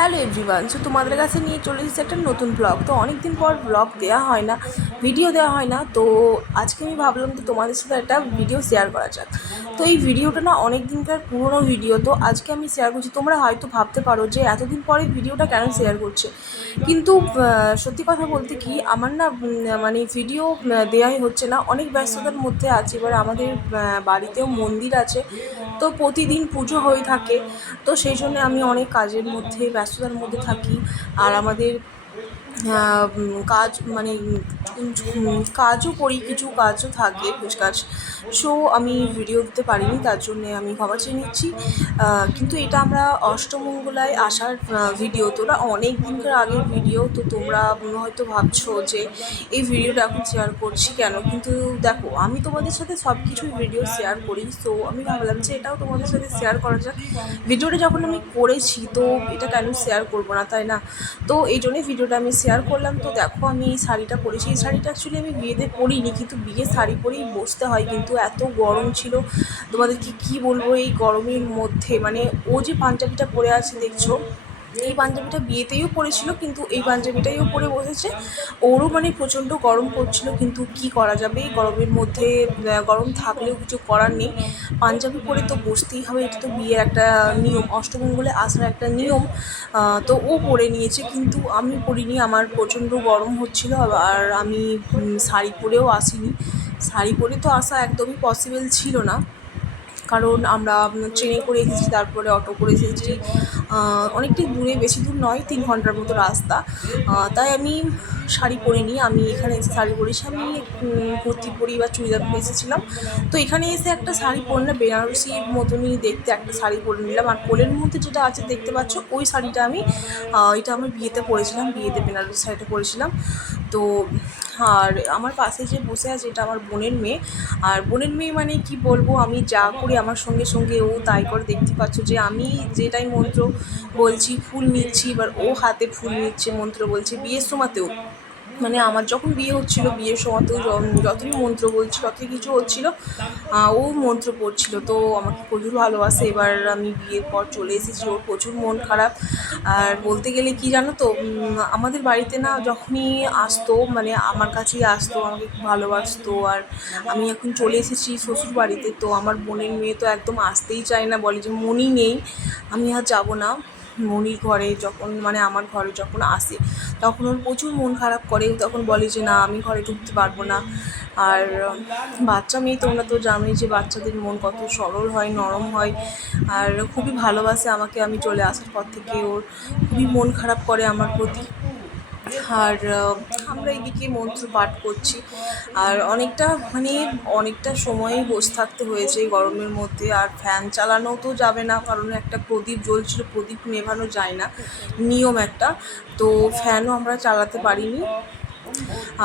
Hello everyone, so তোমাদের কাছে নিয়ে চলে এসেছে একটা নতুন ব্লগ। তো অনেক দিন পর ব্লগ দেওয়া হয় না, ভিডিও দেওয়া হয় না। তো আজকে আমি ভাবলাম তো তোমাদের সাথে একটা ভিডিও শেয়ার করা যাক। তো এই ভিডিওটা না অনেক দিনকার পুরোনো ভিডিও, তো আজকে আমি শেয়ার করছি। তোমরা হয়তো ভাবতে পারো যে এতদিন পরে ভিডিওটা কেন শেয়ার করছে, কিন্তু সত্যি কথা বলতে কি আমার না মানে ভিডিও দেওয়াই হচ্ছে না, অনেক ব্যস্ততার মধ্যে আছি। এবার আমাদের বাড়িতেও মন্দির আছে, তো প্রতিদিন পুজো হয়ে থাকে। তো সেই জন্য আমি অনেক কাজের মধ্যে ব্যস্ততার মধ্যে থাকি। আর আমাদের কাজ মানে কাজও করি, কিছু কাজও থাকে, কাজ। সো আমি ভিডিও দিতে পারিনি, তার জন্যে আমি ক্ষমা চেয়ে নিচ্ছি। কিন্তু এটা আমরা অষ্টমঙ্গলায় আসার ভিডিও, তোরা অনেক দিনকার আগের ভিডিও। তো তোমরা হয়তো ভাবছো যে এই ভিডিওটা এখন শেয়ার করছি কেন, কিন্তু দেখো আমি তোমাদের সাথে সব কিছুই ভিডিও শেয়ার করি। সো আমি ভাবলাম যে এটাও তোমাদের সাথে শেয়ার করা যাক। ভিডিওটা যখন আমি করেছি তো এটা কেন শেয়ার করবো না, তাই না? তো এই জন্যই ভিডিওটা আমি শেয়ার করলাম। তো দেখো আমি এই শাড়িটা পরেছি, এই শাড়িটা অ্যাকচুয়ালি আমি বিয়েতে পরিনি, কিন্তু বিয়ের শাড়ি পরেই বসতে হয়। কিন্তু এত গরম ছিল, তোমাদেরকে কি বলবো, এই গরমের মধ্যে মানে ও যে পাঞ্জাবিটা পরে আছে দেখছো, এই পাঞ্জাবিটা বিয়েতেও পরেছিল, কিন্তু এই পাঞ্জাবিটাইও পরে বসেছে। ওরও মানে প্রচণ্ড গরম করছিল, কিন্তু কি করা যাবে এই গরমের মধ্যে, গরম থাকলেও কিছু করার নেই, পাঞ্জাবি পরে তো বসতেই হবে। এটা তো বিয়ের একটা নিয়ম, অষ্টমঙ্গলে আসার একটা নিয়ম। তো ও পরে নিয়েছে, কিন্তু আমি পরিনি, আমার প্রচণ্ড গরম হচ্ছিল। আর আমি শাড়ি পরেও আসিনি, শাড়ি পরে তো আসা একদমই পসিবল ছিল না, কারণ আমরা ট্রেনে করে এসেছি, তারপরে অটো করে এসেছি। অনেকটাই দূরে, বেশি দূর নয়, 3 ঘন্টার মতো রাস্তা। তাই আমি শাড়ি পরিনি, আমি এখানে এসে শাড়ি পরেছি। আমি কুর্তি পরি বা চুড়িদার পরে এসেছিলাম। তো এখানে এসে একটা শাড়ি পরলে বেনারসি মতনই দেখতে একটা শাড়ি পরে নিলাম। আর কোলের মধ্যে যেটা আছে দেখতে পাচ্ছ, ওই শাড়িটা আমি এটা আমি বিয়েতে পরেছিলাম, বিয়েতে বেনারসি শাড়িটা পরেছিলাম। তো আর আমার পাশে যে বসে আছে এটা আমার বোনের মেয়ে। আর বোনের মেয়ে মানে কি বলবো, আমি যা করি আমার সঙ্গে সঙ্গে ও তাই করে। দেখতে পাচ্ছ যে আমি যেটাই মন্ত্র বলছি ফুল নিচ্ছি, এবার ও হাতে ফুল নিচ্ছে, মন্ত্র বলছে। বিয়ের সময়তেও মানে আমার যখন বিয়ে হচ্ছিলো, বিয়ের সময়তেও যতই মন্ত্র বলছি, যতই কিছু হচ্ছিলো, ও মন্ত্র পড়ছিল। তো আমাকে প্রচুর ভালোবাসে। এবার আমি বিয়ের পর চলে এসেছি, ওর প্রচুর মন খারাপ। আর বলতে গেলে কি জানো তো, আমাদের বাড়িতে না যখনই আসতো মানে আমার কাছেই আসতো, আমাকে খুব ভালোবাসতো। আর আমি এখন চলে এসেছি শ্বশুর বাড়িতে, তো আমার বোনের মেয়ে তো একদম আসতেই চায় না, বলে যে মনি নেই, আমি আর যাবো না। মনির ঘরে যখন মানে আমার ঘরে যখন আসে, তখন ওর প্রচুর মন খারাপ করে। ও তখন বলে যে না, আমি ঘরে ঢুকতে পারবো না। আর বাচ্চা মেয়ে, তোমরা তো জানোই যে বাচ্চাদের মন কত সরল হয়, নরম হয়। আর খুবই ভালোবাসে আমাকে, আমি চলে আসার পর থেকে ওর খুবই মন খারাপ করে আমার প্রতি। আর আমরা এইদিকে মন্ত্র পাঠ করছি। আর অনেকটা সময়ই বসে থাকতে হয়েছে এই গরমের মধ্যে। আর ফ্যান চালানোও তো যাবে না, কারণ একটা প্রদীপ জ্বলছিল, প্রদীপ নেভানো যায় না, নিয়ম একটা। তো ফ্যানও আমরা চালাতে পারিনি।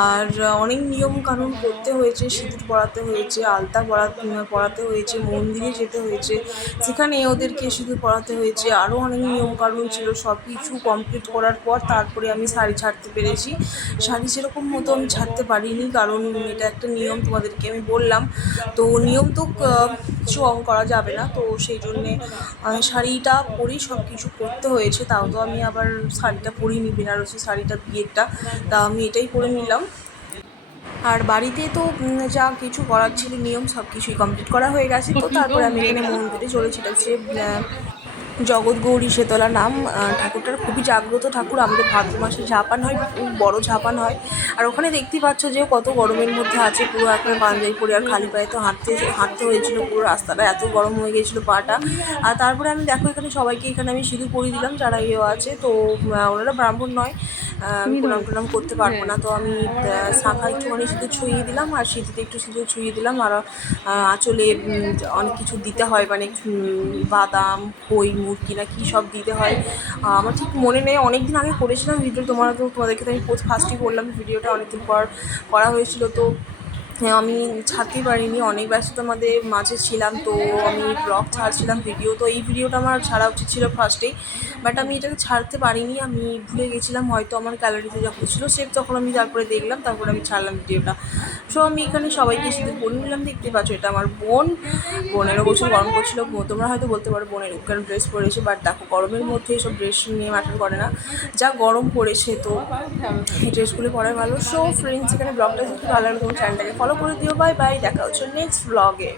আর অনেক নিয়ম কানুন করতে হয়েছে, সিঁদুর পরাতে হয়েছে, আলতা পরাতে হয়েছে, মন্দিরে যেতে হয়েছে, সেখানে ওদেরকে সিঁদুর পরাতে হয়েছে। আরও অনেক নিয়ম কানুন ছিল, সব কিছু কমপ্লিট করার পর তারপরে আমি শাড়ি ছাড়তে পেরেছি। শাড়ি সেরকম মতো আমি ছাড়তে পারিনি, কারণ এটা একটা নিয়ম, তোমাদেরকে আমি বললাম। তো নিয়ম তো কিছু করা যাবে না, তো সেই জন্যে শাড়িটা পরেই সব কিছু করতে হয়েছে। তাও তো আমি আবার শাড়িটা পরিনি, বেনারসি শাড়িটা বিয়েরটা, তা আমি এটাই পরে নিলাম। আর বাড়িতে তো যা কিছু করার ছিল নিয়ম, সব কিছুই কমপ্লিট করা হয়ে গেছে। তো তারপরে আমি এখানে মন্দিরে চলেছিলাম, সে জগৎগৌরী শেতলা নাম। ঠাকুরটার খুবই জাগ্রত ঠাকুর, আমাদের ভাদ্র মাসে ঝাপান হয়, খুব বড় ঝাপান হয়। আর ওখানে দেখতেই পাচ্ছ যে কত গরমের মধ্যে আছে, পুরো একবারে পাঞ্জাবি পরে আর খালি পায়ে তো হাঁটতে হয়েছিল, পুরো রাস্তাটা এত গরম হয়ে গিয়েছিলো পাটা। আর তারপরে আমি দেখো এখানে সবাইকে এখানে আমি সিঁদুর পরিয়ে দিলাম, যারা আছে। তো ওনারা ব্রাহ্মণ নয়, আমি প্রণাম টনাম করতে পারবো না। তো আমি শাঁখা একটুখানি সিঁদুর ছুঁয়ে দিলাম, আর সিঁথিতে একটু সিঁদুর ছুঁয়ে দিলাম। আর আঁচলে অনেক কিছু দিতে হয়, মানে বাদাম, খই, মুরগি না কী সব দিতে হয়। আমার ঠিক মনে নেই, অনেক দিন আগে করেছিলাম ভিডিও, তোমাদেরকে তো আমি ফার্স্টই বললাম ভিডিওটা অনেক দিন পর করা হয়েছিল। তো হ্যাঁ, আমি ছাড়তে পারিনি, অনেক ব্যস্ততার মাঝে ছিলাম। তো আমি ব্লগ ছাড়ছিলাম, ভিডিও, তো এই ভিডিওটা আমার ছাড়া উচিত ছিল ফার্স্টেই, বাট আমি এটাকে ছাড়তে পারিনি, আমি ভুলে গেছিলাম, হয়তো আমার গ্যালারিতে যখন ছিল সেভ, তখন আমি তারপরে দেখলাম, তারপরে আমি ছাড়লাম ভিডিওটা। সো আমি এখানে সবাইকে সাথে বোন নিলাম, দেখতে পাচ্ছ এটা আমার বোনেরও প্রচুর গরম করছিল। তোমরা হয়তো বলতে পারো বোনের কেন ড্রেস পরেছে, বাট দেখো গরমের মধ্যে এসব ড্রেস নিয়ে ম্যাটার করে না, যা গরম পড়েছে তো এই ড্রেসগুলো পরাই ভালো। সো ফ্রেন্ডস, এখানে ব্লগটা যদি ভালো লাগে তোমার চ্যানেলটাকে ফলো করে দিও। বাই বাই, দেখা হচ্ছে নেক্সট ব্লগে।